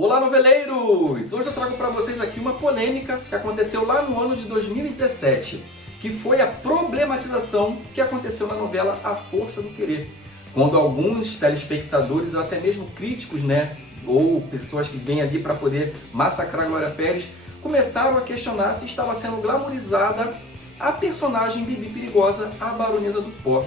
Olá, noveleiros! Hoje eu trago para vocês aqui uma polêmica que aconteceu lá no ano de 2017, que foi a problematização que aconteceu na novela A Força do Querer, quando alguns telespectadores ou até mesmo críticos, ou pessoas que vêm ali para poder massacrar a Glória Pérez, começaram a questionar se estava sendo glamourizada a personagem Bibi Perigosa, a Baronesa do Pó.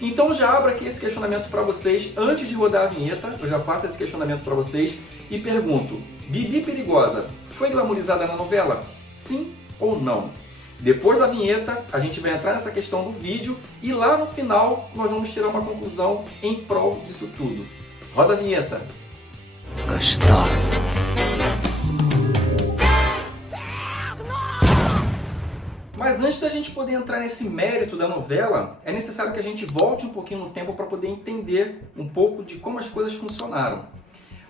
Então já abro aqui esse questionamento para vocês, antes de rodar a vinheta, eu já faço esse questionamento para vocês e pergunto: Bibi Perigosa foi glamourizada na novela? Sim ou não? Depois da vinheta, a gente vai entrar nessa questão do vídeo e lá no final nós vamos tirar uma conclusão em prol disso tudo. Roda a vinheta! Gostosa. Mas antes da gente poder entrar nesse mérito da novela, é necessário que a gente volte um pouquinho no tempo para poder entender um pouco de como as coisas funcionaram.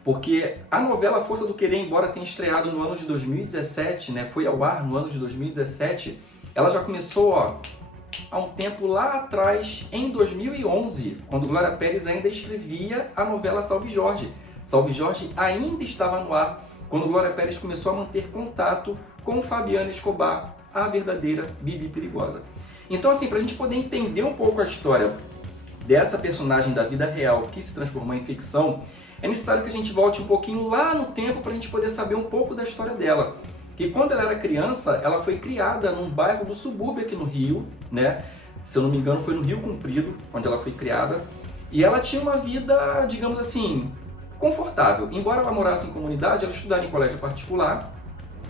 Porque a novela Força do Querer, embora tenha estreado no ano de 2017, foi ao ar no ano de 2017, ela já começou há um tempo lá atrás, em 2011, quando Glória Pérez ainda escrevia a novela Salve Jorge. Salve Jorge ainda estava no ar quando Glória Pérez começou a manter contato com Fabiana Escobar, a verdadeira Bibi Perigosa. Então, assim, para a gente poder entender um pouco a história dessa personagem da vida real que se transformou em ficção, é necessário que a gente volte um pouquinho lá no tempo para a gente poder saber um pouco da história dela. Que quando ela era criança, ela foi criada num bairro do subúrbio aqui no Rio, Se eu não me engano, foi no Rio Comprido, onde ela foi criada. E ela tinha uma vida, digamos assim, confortável. Embora ela morasse em comunidade, ela estudava em colégio particular,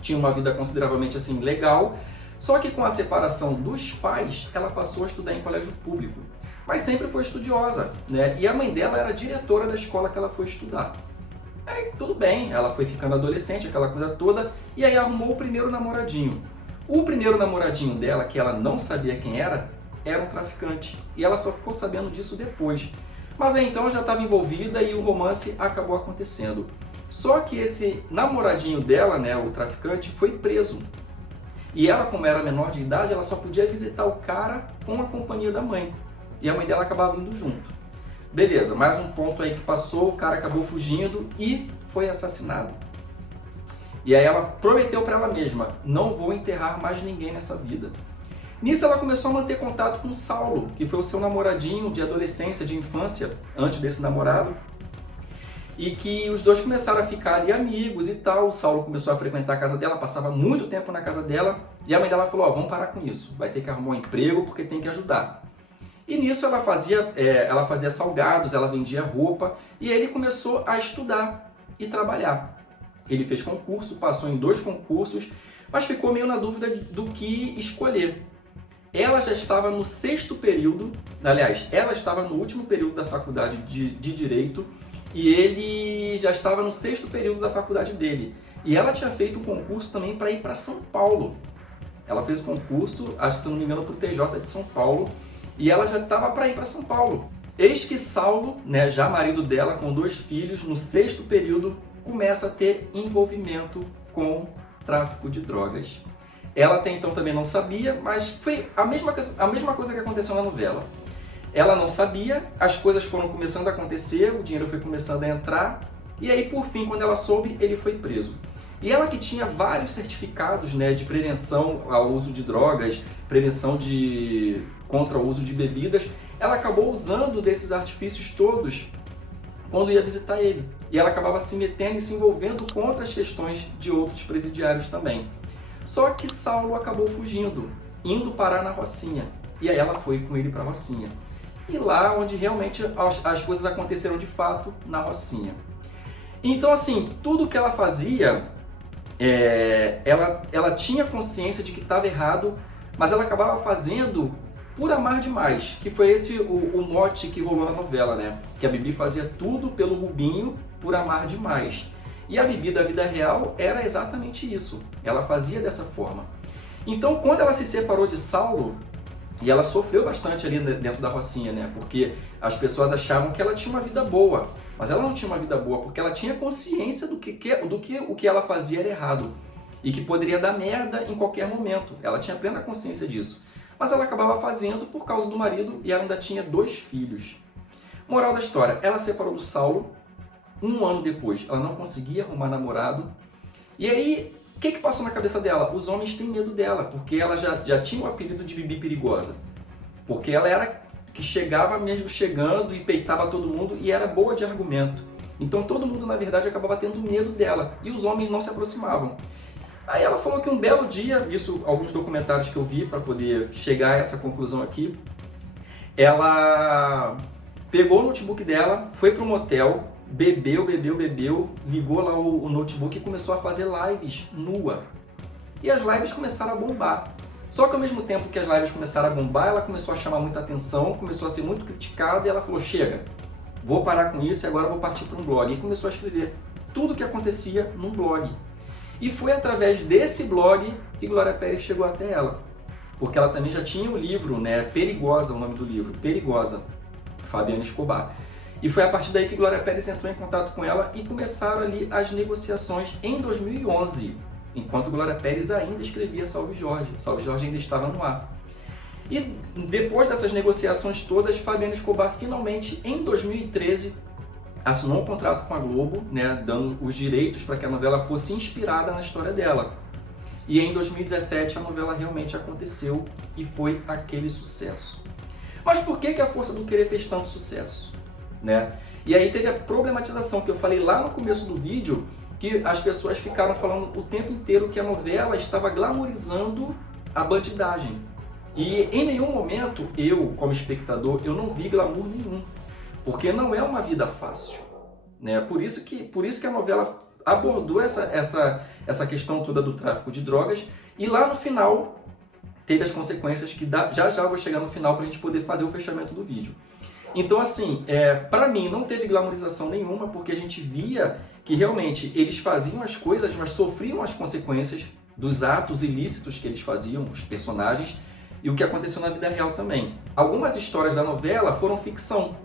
tinha uma vida consideravelmente assim legal, só que com a separação dos pais, ela passou a estudar em colégio público. Mas sempre foi estudiosa, E a mãe dela era diretora da escola que ela foi estudar. Aí tudo bem, ela foi ficando adolescente, aquela coisa toda, e aí arrumou o primeiro namoradinho. O primeiro namoradinho dela, que ela não sabia quem era um traficante. E ela só ficou sabendo disso depois. Mas aí então ela já estava envolvida e o romance acabou acontecendo. Só que esse namoradinho dela, o traficante, foi preso. E ela, como era menor de idade, ela só podia visitar o cara com a companhia da mãe. E a mãe dela acabava indo junto. Beleza, mais um ponto aí que passou, o cara acabou fugindo e foi assassinado. E aí ela prometeu para ela mesma: não vou enterrar mais ninguém nessa vida. Nisso ela começou a manter contato com Saulo, que foi o seu namoradinho de adolescência, de infância, antes desse namorado. E que os dois começaram a ficar ali amigos e tal. O Saulo começou a frequentar a casa dela, passava muito tempo na casa dela. E a mãe dela falou: vamos parar com isso, vai ter que arrumar um emprego porque tem que ajudar. E nisso ela fazia salgados, ela vendia roupa e aí ele começou a estudar e trabalhar. Ele fez concurso, passou em 2 concursos, mas ficou meio na dúvida do que escolher. Ela já estava no 6º período, aliás, ela estava no último período da faculdade de Direito e ele já estava no 6º período da faculdade dele. E ela tinha feito um concurso também para ir para São Paulo. Ela fez o concurso, acho que se não me engano, para o TJ de São Paulo. E ela já estava para ir para São Paulo. Eis que Saulo, já marido dela, com 2 filhos, no 6º período, começa a ter envolvimento com tráfico de drogas. Ela até então também não sabia, mas foi a mesma coisa que aconteceu na novela. Ela não sabia, as coisas foram começando a acontecer, o dinheiro foi começando a entrar, e aí por fim, quando ela soube, ele foi preso. E ela que tinha vários certificados de prevenção ao uso de drogas, prevenção contra o uso de bebidas, ela acabou usando desses artifícios todos quando ia visitar ele. E ela acabava se metendo e se envolvendo com outras questões de outros presidiários também. Só que Saulo acabou fugindo, indo parar na Rocinha. E aí ela foi com ele para a Rocinha. E lá onde realmente as coisas aconteceram de fato, na Rocinha. Então assim, tudo que ela fazia, ela tinha consciência de que estava errado, mas ela acabava fazendo por amar demais, que foi esse o mote que rolou na novela, Que a Bibi fazia tudo pelo Rubinho por amar demais. E a Bibi da vida real era exatamente isso, ela fazia dessa forma. Então quando ela se separou de Saulo, e ela sofreu bastante ali dentro da Rocinha, Porque as pessoas achavam que ela tinha uma vida boa, mas ela não tinha uma vida boa, porque ela tinha consciência do que o que ela fazia era errado e que poderia dar merda em qualquer momento. Ela tinha plena consciência disso. Mas ela acabava fazendo por causa do marido e ela ainda tinha 2 filhos. Moral da história, ela separou do Saulo Um ano depois, ela não conseguia arrumar namorado. E aí, o que passou na cabeça dela? Os homens têm medo dela, porque ela já tinha o apelido de Bibi Perigosa. Porque ela era que chegava mesmo chegando e peitava todo mundo e era boa de argumento. Então todo mundo, na verdade, acabava tendo medo dela e os homens não se aproximavam. Aí ela falou que um belo dia, isso alguns documentários que eu vi para poder chegar a essa conclusão aqui, ela pegou o notebook dela, foi para um motel, bebeu, ligou lá o notebook e começou a fazer lives nua. E as lives começaram a bombar. Só que ao mesmo tempo que as lives começaram a bombar, ela começou a chamar muita atenção, começou a ser muito criticada e ela falou, chega, vou parar com isso e agora vou partir para um blog. E começou a escrever tudo o que acontecia num blog. E foi através desse blog que Glória Pérez chegou até ela. Porque ela também já tinha o livro, né? Perigosa, o nome do livro, Perigosa, Fabiana Escobar. E foi a partir daí que Glória Pérez entrou em contato com ela e começaram ali as negociações em 2011, enquanto Glória Pérez ainda escrevia Salve Jorge. Salve Jorge ainda estava no ar. E depois dessas negociações todas, Fabiana Escobar finalmente, em 2013, assinou um contrato com a Globo, né, dando os direitos para que a novela fosse inspirada na história dela. E em 2017 a novela realmente aconteceu e foi aquele sucesso. Mas por que a Força do Querer fez tanto sucesso? Né? E aí teve a problematização que eu falei lá no começo do vídeo, que as pessoas ficaram falando o tempo inteiro que a novela estava glamorizando a bandidagem. E em nenhum momento eu, como espectador, eu não vi glamour nenhum, porque não é uma vida fácil, né? Por isso que a novela abordou essa questão toda do tráfico de drogas e lá no final teve as consequências que já vou chegar no final para a gente poder fazer o fechamento do vídeo. Então assim, para mim não teve glamorização nenhuma, porque a gente via que realmente eles faziam as coisas, mas sofriam as consequências dos atos ilícitos que eles faziam, os personagens, e o que aconteceu na vida real também. Algumas histórias da novela foram ficção,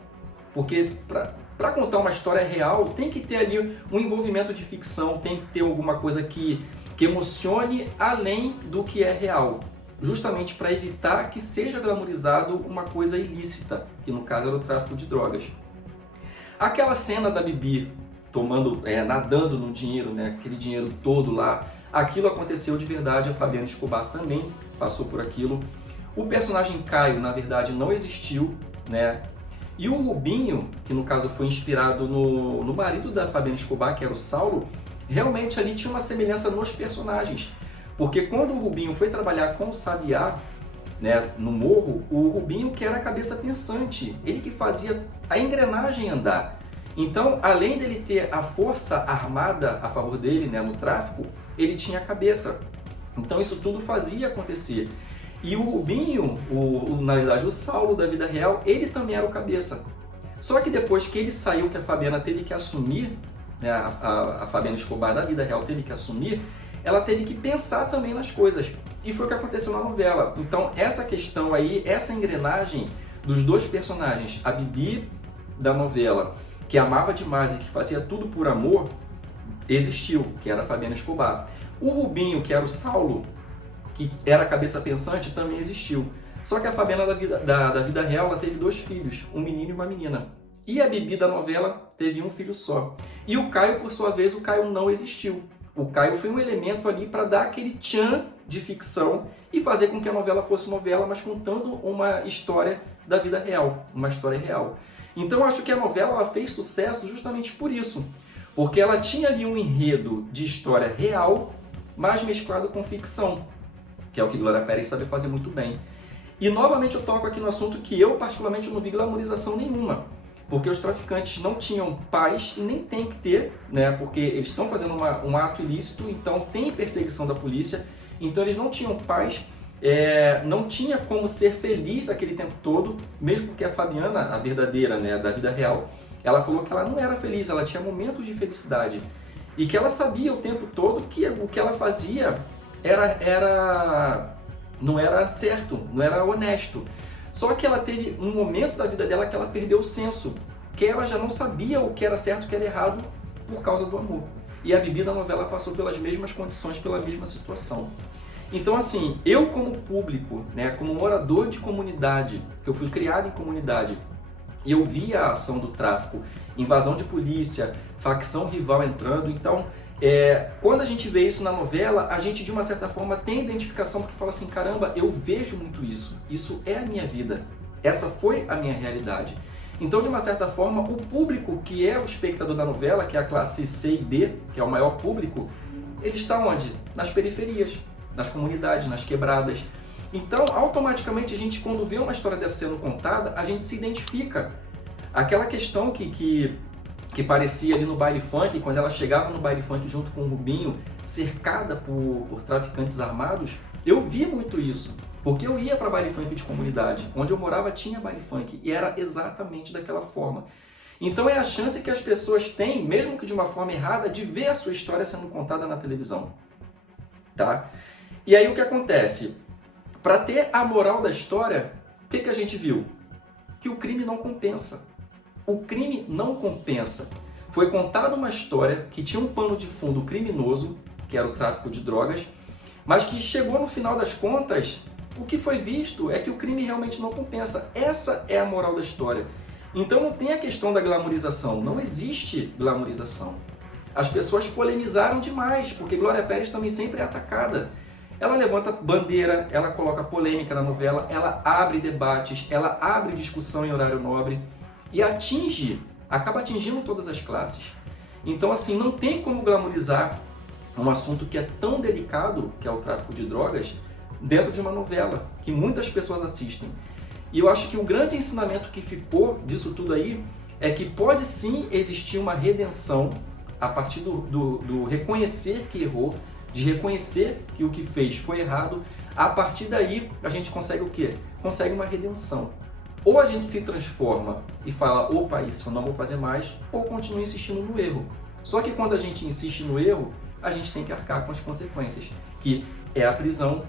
porque para contar uma história real tem que ter ali um envolvimento de ficção, tem que ter alguma coisa que emocione além do que é real, justamente para evitar que seja glamorizado uma coisa ilícita, que no caso era o tráfico de drogas. Aquela cena da Bibi nadando no dinheiro, né, aquele dinheiro todo lá, aquilo aconteceu de verdade, a Fabiana Escobar também passou por aquilo. O personagem Caio, na verdade, não existiu, né? E o Rubinho, que no caso foi inspirado no marido da Fabiana Escobar, que era o Saulo, realmente ali tinha uma semelhança nos personagens. Porque quando o Rubinho foi trabalhar com o Sabiá, né, no morro, o Rubinho que era a cabeça pensante, ele que fazia a engrenagem andar. Então, além dele ter a força armada a favor dele, né, no tráfico, ele tinha a cabeça. Então isso tudo fazia acontecer. E o Rubinho, na verdade o Saulo da vida real, ele também era o cabeça. Só que depois que ele saiu, que a Fabiana teve que assumir, né, a Fabiana Escobar da vida real teve que assumir, ela teve que pensar também nas coisas. E foi o que aconteceu na novela. Então essa questão aí, essa engrenagem dos dois personagens, a Bibi da novela, que amava demais e que fazia tudo por amor, existiu, que era a Fabiana Escobar. O Rubinho, que era o Saulo, que era a cabeça pensante, também existiu. Só que a Fabiana da vida real, ela teve 2 filhos, um menino e uma menina. E a Bibi da novela teve um filho só. E o Caio, por sua vez, o Caio não existiu. O Caio foi um elemento ali para dar aquele tchan de ficção e fazer com que a novela fosse novela, mas contando uma história da vida real, uma história real. Então eu acho que a novela ela fez sucesso justamente por isso, porque ela tinha ali um enredo de história real, mas mesclado com ficção, que é o que Glória Pérez sabe fazer muito bem. E novamente eu toco aqui no assunto que eu particularmente não vi glamorização nenhuma, porque os traficantes não tinham paz e nem tem que ter, né? Porque eles estão fazendo um ato ilícito, então tem perseguição da polícia, então eles não tinham paz, não tinha como ser feliz aquele tempo todo, mesmo porque a Fabiana, a verdadeira, né, da vida real, ela falou que ela não era feliz, ela tinha momentos de felicidade e que ela sabia o tempo todo que o que ela fazia não era certo, não era honesto. Só que ela teve um momento da vida dela que ela perdeu o senso, que ela já não sabia o que era certo e o que era errado por causa do amor. E a Bibi da novela passou pelas mesmas condições, pela mesma situação. Então assim, eu como público, né, como morador de comunidade, que eu fui criado em comunidade, e eu via a ação do tráfico, invasão de polícia, facção rival entrando. Então, quando a gente vê isso na novela, a gente de uma certa forma tem identificação, porque fala assim, caramba, eu vejo muito isso é a minha vida, essa foi a minha realidade. Então, de uma certa forma, o público que é o espectador da novela, que é a classe C e D, que é o maior público, ele está onde? Nas periferias, nas comunidades, nas quebradas. Então, automaticamente, a gente, quando vê uma história dessa sendo contada, a gente se identifica. Aquela questão que parecia ali no baile funk, quando ela chegava no baile funk junto com o Rubinho, cercada por traficantes armados, eu vi muito isso. Porque eu ia para baile funk de comunidade. Onde eu morava tinha baile funk e era exatamente daquela forma. Então é a chance que as pessoas têm, mesmo que de uma forma errada, de ver a sua história sendo contada na televisão. Tá? E aí o que acontece? Para ter a moral da história, o que a gente viu? Que o crime não compensa. O crime não compensa. Foi contada uma história que tinha um pano de fundo criminoso, que era o tráfico de drogas, mas que chegou no final das contas, o que foi visto é que o crime realmente não compensa. Essa é a moral da história. Então não tem a questão da glamorização, não existe glamorização. As pessoas polemizaram demais, porque Glória Pérez também sempre é atacada. Ela levanta bandeira, ela coloca polêmica na novela, ela abre debates, ela abre discussão em horário nobre e acaba atingindo todas as classes. Então assim, não tem como glamorizar um assunto que é tão delicado, que é o tráfico de drogas, dentro de uma novela, que muitas pessoas assistem. E eu acho que o grande ensinamento que ficou disso tudo aí é que pode sim existir uma redenção a partir do reconhecer que errou, de reconhecer que o que fez foi errado. A partir daí, a gente consegue o quê? Consegue uma redenção. Ou a gente se transforma e fala, opa, isso eu não vou fazer mais, ou continua insistindo no erro. Só que quando a gente insiste no erro, a gente tem que arcar com as consequências, que é a prisão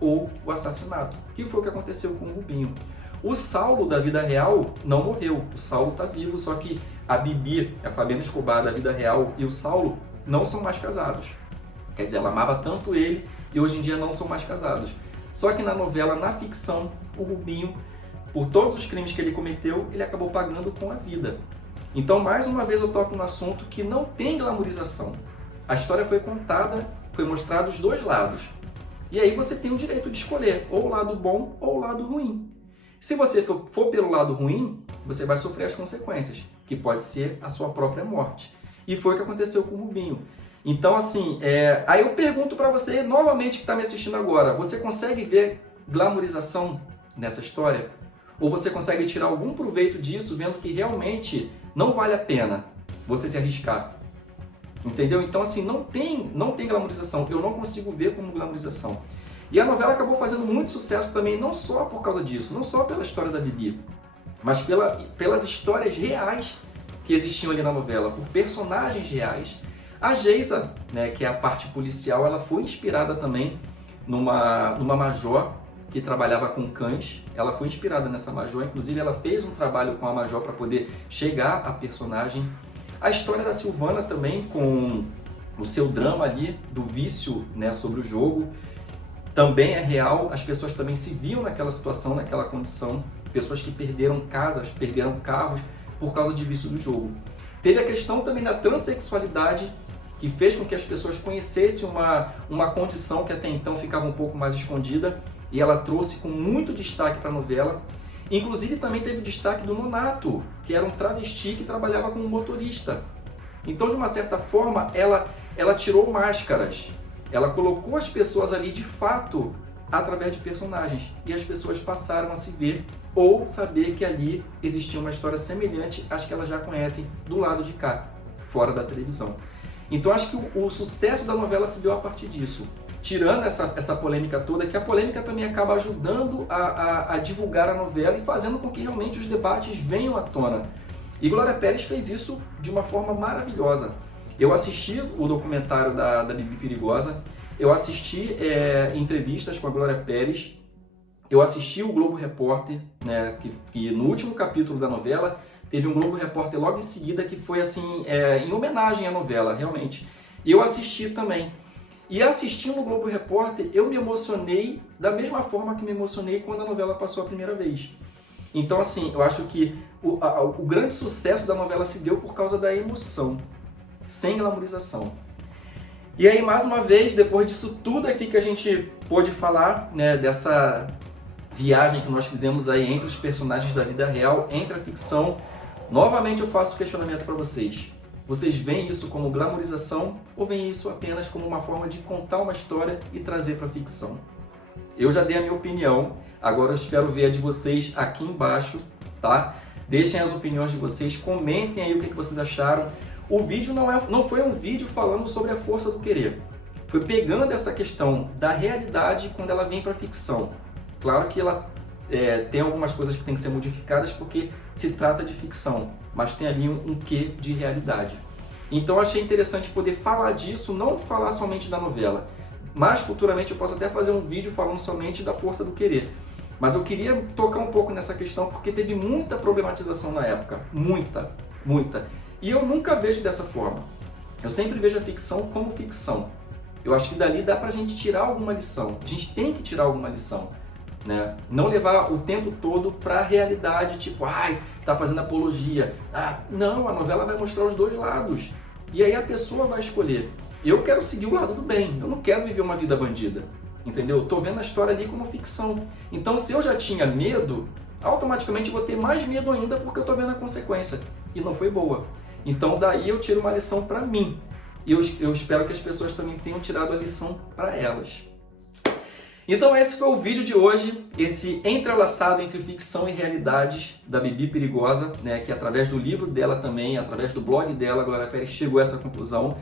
ou o assassinato, que foi o que aconteceu com o Rubinho. O Saulo da vida real não morreu, o Saulo está vivo, só que a Bibi, a Fabiana Escobar da vida real e o Saulo não são mais casados. Quer dizer, ela amava tanto ele e hoje em dia não são mais casados. Só que na novela, na ficção, o Rubinho, por todos os crimes que ele cometeu, ele acabou pagando com a vida. Então, mais uma vez eu toco no assunto que não tem glamorização. A história foi contada, foi mostrado os dois lados. E aí você tem o direito de escolher ou o lado bom ou o lado ruim. Se você for pelo lado ruim, você vai sofrer as consequências, que pode ser a sua própria morte. E foi o que aconteceu com o Rubinho. Então, assim, aí eu pergunto para você, novamente que está me assistindo agora, você consegue ver glamorização nessa história? Ou você consegue tirar algum proveito disso, vendo que realmente não vale a pena você se arriscar? Entendeu? Então, assim, não tem glamorização. Eu não consigo ver como glamorização. E a novela acabou fazendo muito sucesso também, não só por causa disso, não só pela história da Bibi, mas pelas histórias reais que existiam ali na novela, por personagens reais. A Geisa, né, que é a parte policial, ela foi inspirada também numa major que trabalhava com cães. Ela foi inspirada nessa major, inclusive ela fez um trabalho com a major para poder chegar à personagem. A história da Silvana também, com o seu drama ali do vício, né, sobre o jogo, também é real. As pessoas também se viam naquela situação, naquela condição. Pessoas que perderam casas, perderam carros por causa de vício do jogo. Teve a questão também da transexualidade, que fez com que as pessoas conhecessem uma condição que até então ficava um pouco mais escondida, e ela trouxe com muito destaque para a novela. Inclusive também teve o destaque do Nonato, que era um travesti que trabalhava como motorista. Então, de uma certa forma, ela tirou máscaras. Ela colocou as pessoas ali de fato através de personagens. E as pessoas passaram a se ver ou saber que ali existia uma história semelhante às que elas já conhecem do lado de cá, fora da televisão. Então, acho que o sucesso da novela se deu a partir disso. Tirando essa polêmica toda, que a polêmica também acaba ajudando a divulgar a novela e fazendo com que realmente os debates venham à tona. E Glória Pérez fez isso de uma forma maravilhosa. Eu assisti o documentário da Bibi Perigosa, eu assisti entrevistas com a Glória Pérez, eu assisti o Globo Repórter, né, que no último capítulo da novela teve um Globo Repórter logo em seguida que foi assim, em homenagem à novela, realmente. E eu assisti também. E assistindo o Globo Repórter, eu me emocionei da mesma forma que me emocionei quando a novela passou a primeira vez. Então, assim, eu acho que o grande sucesso da novela se deu por causa da emoção, sem glamorização. E aí, mais uma vez, depois disso tudo aqui que a gente pôde falar, né, dessa viagem que nós fizemos aí entre os personagens da vida real, entre a ficção, novamente eu faço o questionamento para vocês. Vocês veem isso como glamorização ou veem isso apenas como uma forma de contar uma história e trazer para a ficção? Eu já dei a minha opinião, agora eu espero ver a de vocês aqui embaixo, tá? Deixem as opiniões de vocês, comentem aí o que vocês acharam. O vídeo não foi um vídeo falando sobre a força do querer. Foi pegando essa questão da realidade quando ela vem para a ficção. Claro que ela tem algumas coisas que tem que ser modificadas porque se trata de ficção, mas tem ali um quê de realidade. Então eu achei interessante poder falar disso, não falar somente da novela, mas futuramente eu posso até fazer um vídeo falando somente da força do querer. Mas eu queria tocar um pouco nessa questão porque teve muita problematização na época, muita. E eu nunca vejo dessa forma. Eu sempre vejo a ficção como ficção. Eu acho que dali dá pra gente tirar alguma lição. A gente tem que tirar alguma lição, né? Não levar o tempo todo pra realidade, tipo, ai, tá fazendo apologia. Ah, não, a novela vai mostrar os dois lados. E aí a pessoa vai escolher. Eu quero seguir o lado do bem. Eu não quero viver uma vida bandida. Entendeu? Eu tô vendo a história ali como ficção. Então, se eu já tinha medo, automaticamente vou ter mais medo ainda porque eu tô vendo a consequência. E não foi boa. Então, daí eu tiro uma lição para mim. E eu espero que as pessoas também tenham tirado a lição para elas. Então, esse foi o vídeo de hoje. Esse entrelaçado entre ficção e realidade da Bibi Perigosa, né, que através do livro dela também, através do blog dela, a Glória Pérez chegou a essa conclusão.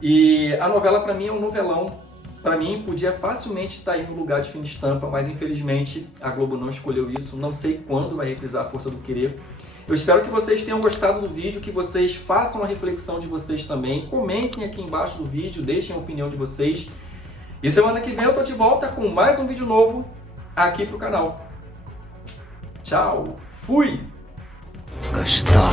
E a novela, para mim, é um novelão. Para mim, podia facilmente estar aí no lugar de Fim de Estampa, mas infelizmente a Globo não escolheu isso. Não sei quando vai reprisar a Força do Querer. Eu espero que vocês tenham gostado do vídeo, que vocês façam a reflexão de vocês também. Comentem aqui embaixo do vídeo, deixem a opinião de vocês. E semana que vem eu tô de volta com mais um vídeo novo aqui pro canal. Tchau, fui! Gostar.